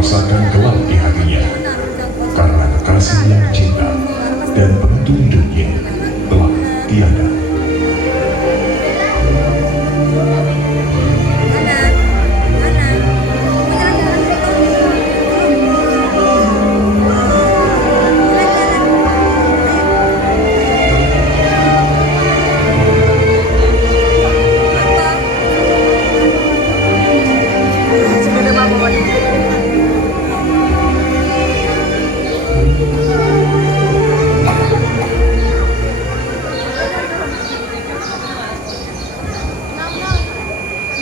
merasakan gelap di hatinya karena kekasih yang cinta dan penentu hidupnya telah tiada.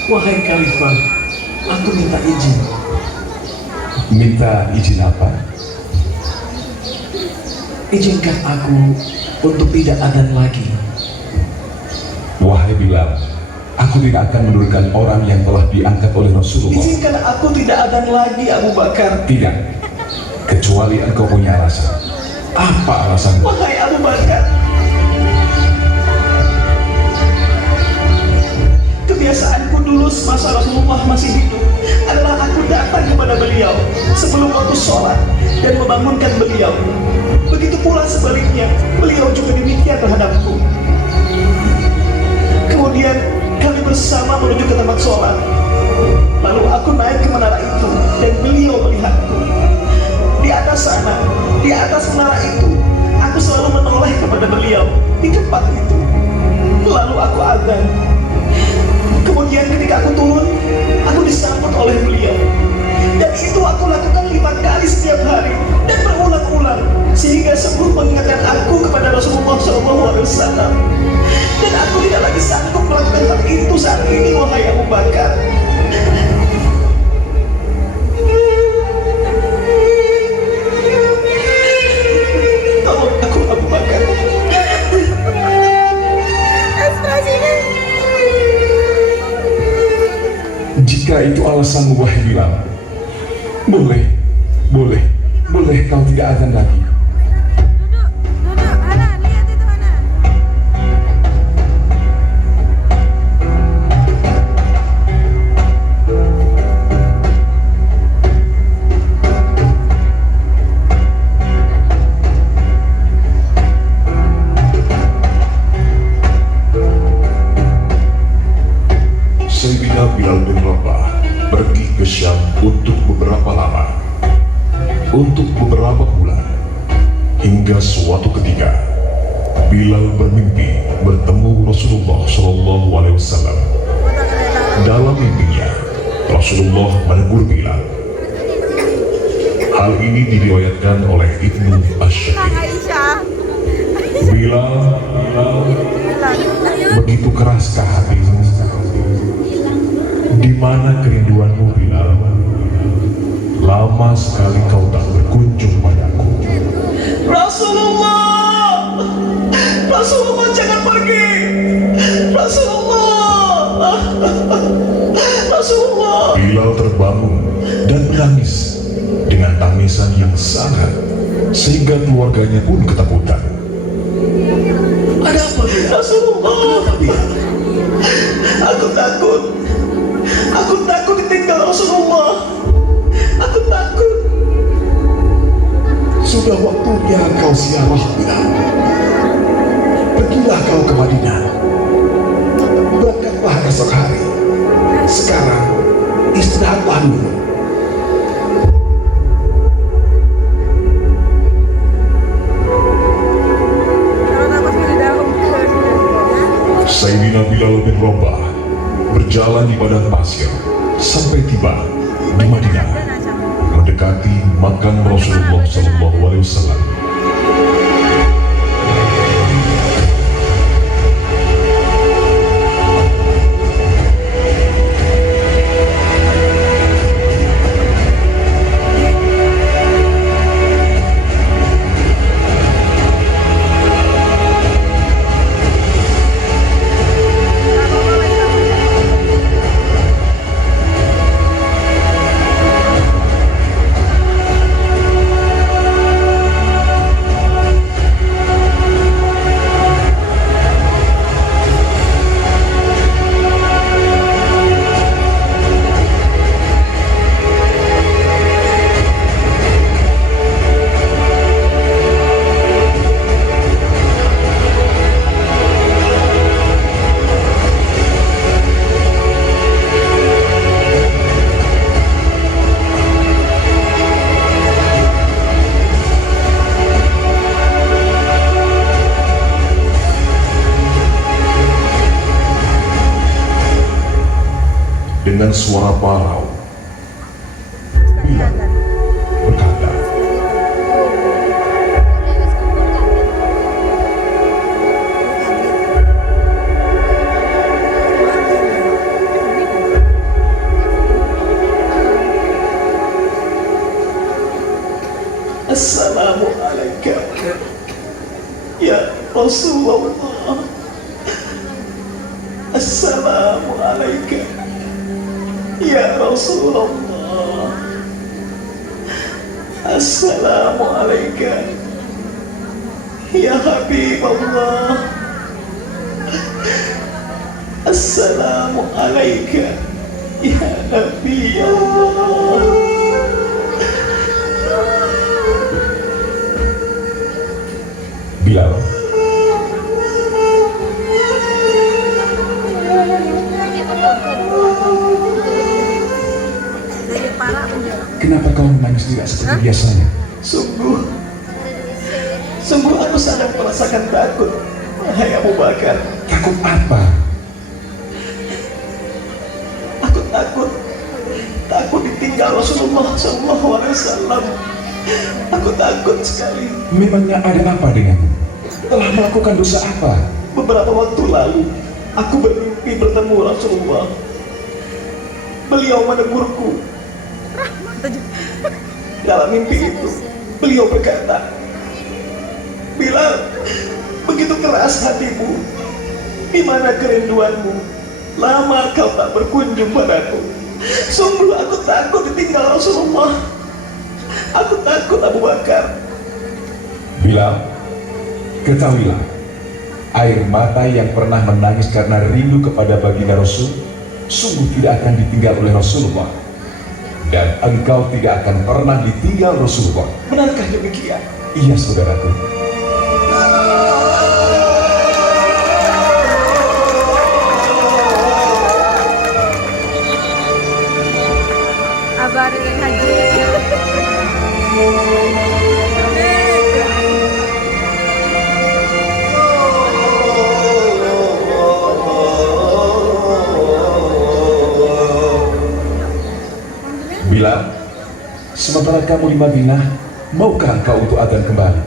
Wahai Khalifah, aku minta izin. Minta izin apa? Izinkan aku untuk tidak adzan lagi. Wahai Bilal, aku tidak akan menurunkan orang yang telah diangkat oleh Rasulullah. Izinkan aku tidak adzan lagi, Abu Bakar. Tidak, kecuali engkau punya alasan. Apa alasanmu? Wahai Abu Bakar, kebiasaanku dulu semasa Rasulullah masih hidup adalah aku datang kepada beliau sebelum waktu sholat dan membangunkan beliau. Begitu pula sebaliknya, beliau juga demikian terhadapku. Kemudian kami bersama menuju ke tempat sholat. Lalu aku naik ke menara itu dan beliau melihatku. Di atas sana, di atas menara itu, aku selalu menoleh kepada beliau di tempat itu. Lalu aku adzan. Kemudian ketika aku turun, aku disambut oleh beliau. Dan itu aku lakukan 5 kali setiap hari dan berulang-ulang sehingga sembuh mengingatkan aku kepada Rasulullah SAW. Dan aku tidak lagi sanggup melakukan hal itu saat ini, wahai Abu Bakar. Tolong aku, Abu Bakar. Jika itu alasanmu, wahai Bilal, boleh kau tidak adzan lagi. Duduk, Hana, lihat itu Hana. Sayyidina Bilal bin Rabah pergi ke Syam untuk beberapa lama, untuk beberapa bulan, hingga suatu ketika Bilal bermimpi bertemu Rasulullah SAW. Dalam mimpinya, Rasulullah menegur Bilal. Hal ini diriwayatkan oleh Ibnu Ash-Shakir. Aisyah. Bilal, begitu keraskah hatimu? Di mana kerinduanmu, Bilal? Lama sekali kau tak berkunjung padaku. Rasulullah, Rasulullah jangan pergi. Rasulullah, Rasulullah. Bilal terbangun dan menangis dengan tangisan yang sangat sehingga keluarganya pun ketakutan. Ada apa, Rasulullah? Aku takut ditinggal Rasulullah. Aku takut. Sudah waktunya kau ziarah, Bilal. Pergilah kau ke Madinah. Berangkatlah esok hari. Sekarang istirahatlah dulu. Sayyidina Bilal bin Rabah berjalan di padang pasir sampai tiba di Madinah, mendekati makam Rasulullah SAW. dengan suara parau. Bilal berkata, Assalamualaikum ya Rasulullah. Assalamualaikum ya Rasulullah. Assalamualaikum ya Habibullah. Assalamualaikum ya Nabi Allah. Bilal, kenapa kau menangis tidak seperti biasanya? Sungguh aku sangat merasakan takut, wahai Abu Bakar. Takut apa? Aku takut ditinggal Rasulullah SAW. Aku takut sekali. Memangnya ada apa denganmu? Telah melakukan dosa apa? Beberapa waktu lalu, aku bermimpi bertemu Rasulullah. Beliau menegurku. Dalam mimpi itu, beliau berkata, Bilal, begitu keras hatimu, di mana kerinduanmu? Lama kau tak berkunjung padaku. Sungguh aku takut ditinggal Rasulullah. Aku takut Abu Bakar. Bilal, ketahuilah, air mata yang pernah menangis karena rindu kepada baginda Rasul sungguh tidak akan ditinggal oleh Rasulullah, dan engkau tidak akan pernah ditinggal Rasulullah. Benarkah demikian? Iya, saudaraku. Abarin haji. Bilal, sementara kamu di Madinah, maukah engkau untuk adzan kembali?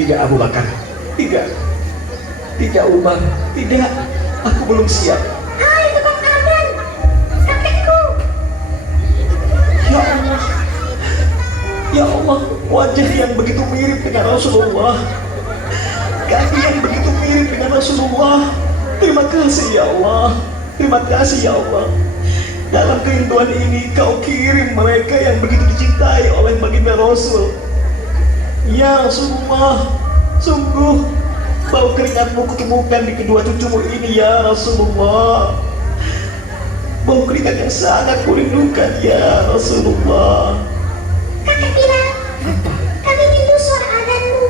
Tidak Abu Bakar. Tidak. Tidak Umar. Tidak. Aku belum siap. Hai tukang adzan, kakekku. Ya Allah. Ya Allah, wajah yang begitu mirip dengan Rasulullah. Kaki yang begitu mirip dengan Rasulullah. Terima kasih ya Allah. Terima kasih ya Allah. Dalam kerinduan ini kau kirim mereka yang begitu dicintai oleh baginda Rasul. Ya Rasulullah, sungguh bau keringatmu kutemukan di kedua cucumu ini ya Rasulullah. Bau keringat yang sangat kurindukan ya Rasulullah. Kakek Bilal, kami rindu suara adzanmu.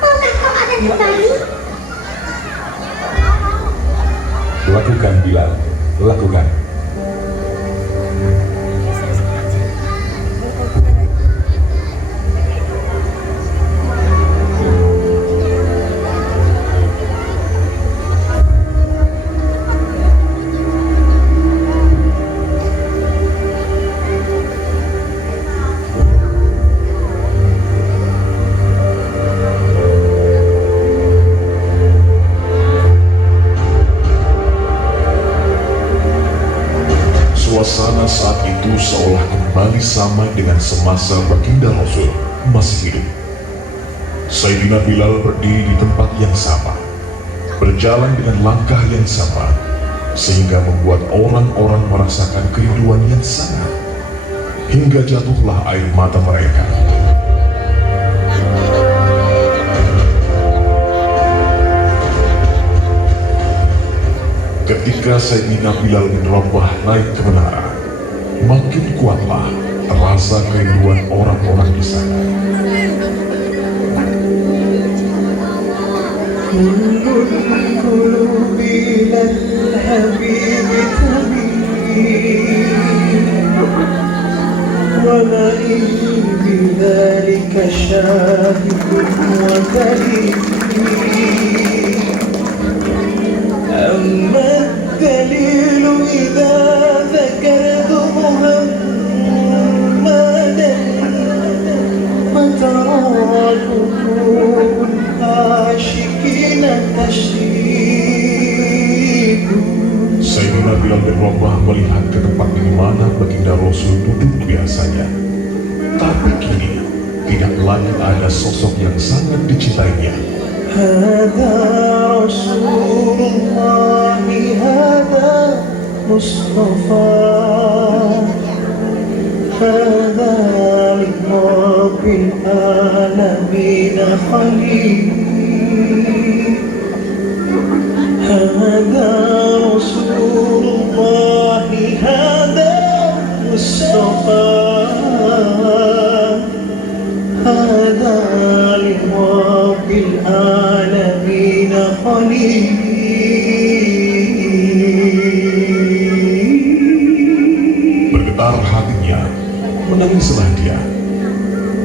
Maukah kau adzan kembali? Lakukan, Bilal, lakukan. Suasana saat itu seolah kembali sama dengan semasa baginda Rasul masih hidup. Sayyidina Bilal berdiri di tempat yang sama, berjalan dengan langkah yang sama, sehingga membuat orang-orang merasakan kerinduan yang sangat, hingga jatuhlah air mata mereka. Ketika Sayyidina Bilal menerobah naik ke menara, makin kuatlah rasa kerinduan orang-orang di sana. أما Sayyidina Bilal bin Rabah melihat ke tempat di mana baginda Rasul duduk biasanya. Tapi kini tidak lagi ada sosok yang sangat dicintainya. Hada Rasulullah, hada Mustafa, hada li Rabbil alamin khalil. هذا رسول الله هذا مصطفى هذا لرب العالمين خليل. Bergetar hatinya, menangislah dia,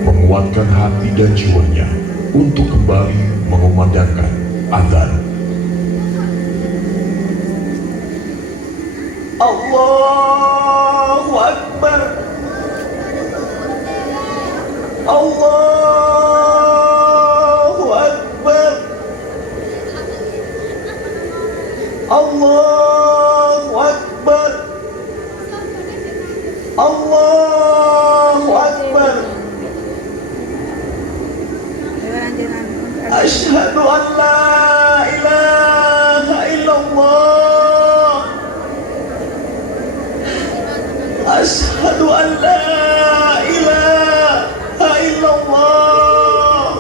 menguatkan hati dan jiwanya untuk kembali mengumandangkan adzan. Allahu Akbar, Allahu Akbar, Allahu Akbar, Allahu Akbar. Jangan. Asyhadu an la ilaha illallah. Asyhadu an la ilaha illallah.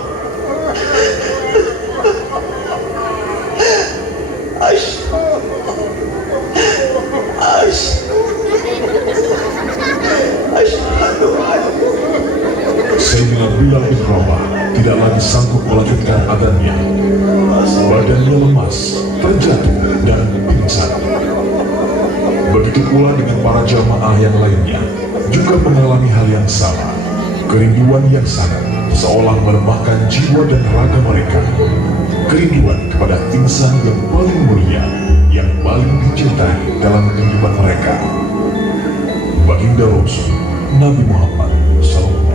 Asyhadu an Sayyidina Bilal bin Rabah tidak lagi sanggup melanjutkan adzannya. Badannya lemas, terjatuh dan pingsan. Begitu pula dengan para jamaah yang lainnya juga mengalami hal yang sama. Kerinduan yang sangat seolah melemahkan jiwa dan raga mereka. Kerinduan kepada insan yang paling mulia, yang paling dicintai dalam kehidupan mereka. Baginda Rasul Nabi Muhammad SAW.